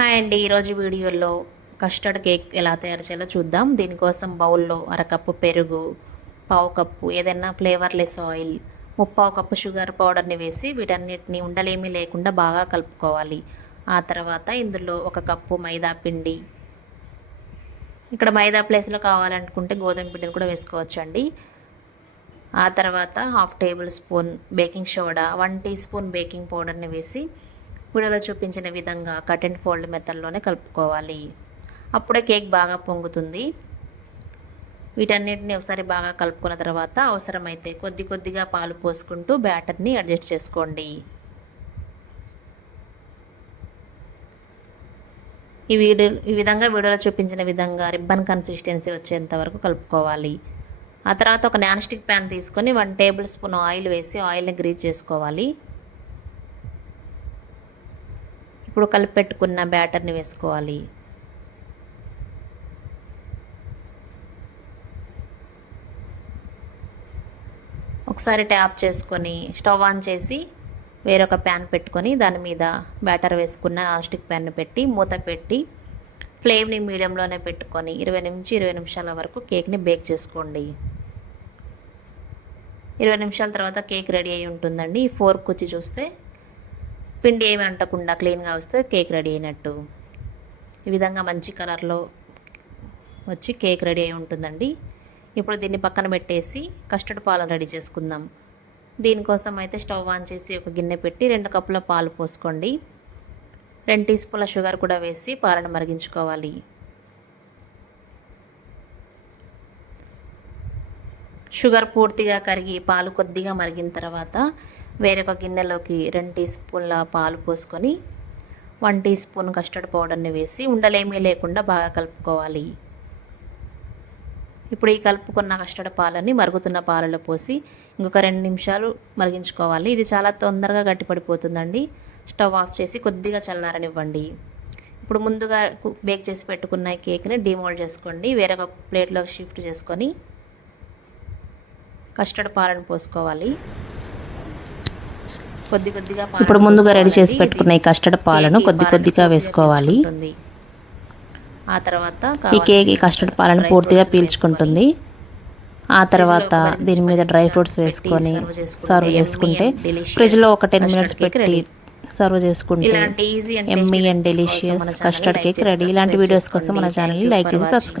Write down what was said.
Hi అండి. ఈరోజు వీడియోలో కస్టర్డ్ కేక్ ఎలా తయారు చేయాలో చూద్దాం. దీనికోసం బౌల్లో అరకప్పు పెరుగు, పావు కప్పు ఏదైనా ఫ్లేవర్లెస్ ఆయిల్, ముప్పావు కప్పు షుగర్ పౌడర్ని వేసి వీటన్నిటిని ఉండలేమీ లేకుండా బాగా కలుపుకోవాలి. ఆ తర్వాత ఇందులో ఒక కప్పు మైదా పిండి, ఇక్కడ మైదా ప్లేస్లో కావాలనుకుంటే గోధుమ పిండిని కూడా వేసుకోవచ్చండి. ఆ తర్వాత half tablespoon baking soda, 1 teaspoon baking పౌడర్ని వేసి వీడియోలో చూపించిన విధంగా కట్ అండ్ ఫోల్డ్ మెథడ్లోనే కలుపుకోవాలి. అప్పుడే కేక్ బాగా పొంగుతుంది. వీటన్నిటిని ఒకసారి బాగా కలుపుకున్న తర్వాత అవసరమైతే కొద్ది కొద్దిగా పాలు పోసుకుంటూ బ్యాటర్ని అడ్జస్ట్ చేసుకోండి. ఈ విధంగా వీడియోలో చూపించిన విధంగా రిబ్బన్ కన్సిస్టెన్సీ వచ్చేంత వరకు కలుపుకోవాలి. ఆ తర్వాత ఒక నాన్ స్టిక్ ప్యాన్ తీసుకొని 1 టేబుల్ స్పూన్ ఆయిల్ వేసి ఆయిల్ని గ్రీజ్ చేసుకోవాలి. ఇప్పుడు కలిపి పెట్టుకున్న బ్యాటర్ని వేసుకోవాలి. ఒకసారి ట్యాప్ చేసుకొని స్టవ్ ఆన్ చేసి వేరొక ప్యాన్ పెట్టుకొని దాని మీద బ్యాటర్ వేసుకున్న నాన్ స్టిక్ ప్యాన్ని పెట్టి మూత పెట్టి ఫ్లేమ్ని మీడియంలోనే పెట్టుకొని 20 నిమిషాల వరకు కేక్ని బేక్ చేసుకోండి. 20 నిమిషాల తర్వాత కేక్ రెడీ అయి ఉంటుందండి. ఈ ఫోర్క్ వచ్చి చూస్తే పిండి ఏమి అంటకుండా క్లీన్గా వస్తే కేక్ రెడీ అయినట్టు. ఈ విధంగా మంచి కలర్లో వచ్చి కేక్ రెడీ అయి ఉంటుందండి. ఇప్పుడు దీన్ని పక్కన పెట్టేసి కస్టర్డ్ పాలను రెడీ చేసుకుందాం. దీనికోసం అయితే స్టవ్ ఆన్ చేసి ఒక గిన్నె పెట్టి 2 కప్పుల పాలు పోసుకోండి. 2 టీ స్పూన్ల షుగర్ కూడా వేసి పాలను మరిగించుకోవాలి. షుగర్ పూర్తిగా కరిగి పాలు కొద్దిగా మరిగిన తర్వాత వేరొక గిన్నెలోకి 2 టీ స్పూన్ల పాలు పోసుకొని 1 టీ స్పూన్ కస్టర్డ్ పౌడర్ని వేసి ఉండలేమీ లేకుండా బాగా కలుపుకోవాలి. ఇప్పుడు ఈ కలుపుకున్న కస్టర్డ్ పాలని మరుగుతున్న పాలలో పోసి ఇంకొక 2 నిమిషాలు మరిగించుకోవాలి. ఇది చాలా తొందరగా గట్టిపడిపోతుందండి. స్టవ్ ఆఫ్ చేసి కొద్దిగా చల్లారనివ్వండి. ఇప్పుడు ముందుగా బేక్ చేసి పెట్టుకున్న ఈ కేక్ని డీమోల్డ్ చేసుకోండి. వేరొక ప్లేట్లోకి షిఫ్ట్ చేసుకొని కస్టర్డ్ పాలను పోసుకోవాలి. ఇప్పుడు ముందుగా రెడీ చేసి పెట్టుకున్న ఈ కస్టర్డ్ పాలను కొద్దిగా వేసుకోవాలి. ఆ తర్వాత ఈ కేక్ కస్టర్డ్ పాలను పూర్తిగా పీల్చుకుంటుంది. ఆ తర్వాత దీని మీద డ్రై ఫ్రూట్స్ వేసుకొని సర్వ్ చేసుకుంటే ఫ్రిడ్జ్లో ఒక 10 మినిట్స్ పెట్టి సర్వ్ చేసుకుంటే Emmy and delicious custard cake ready. ఇలాంటి వీడియోస్ కోసం మన ఛానల్ని లైక్ చేసి సబ్స్క్రైబ్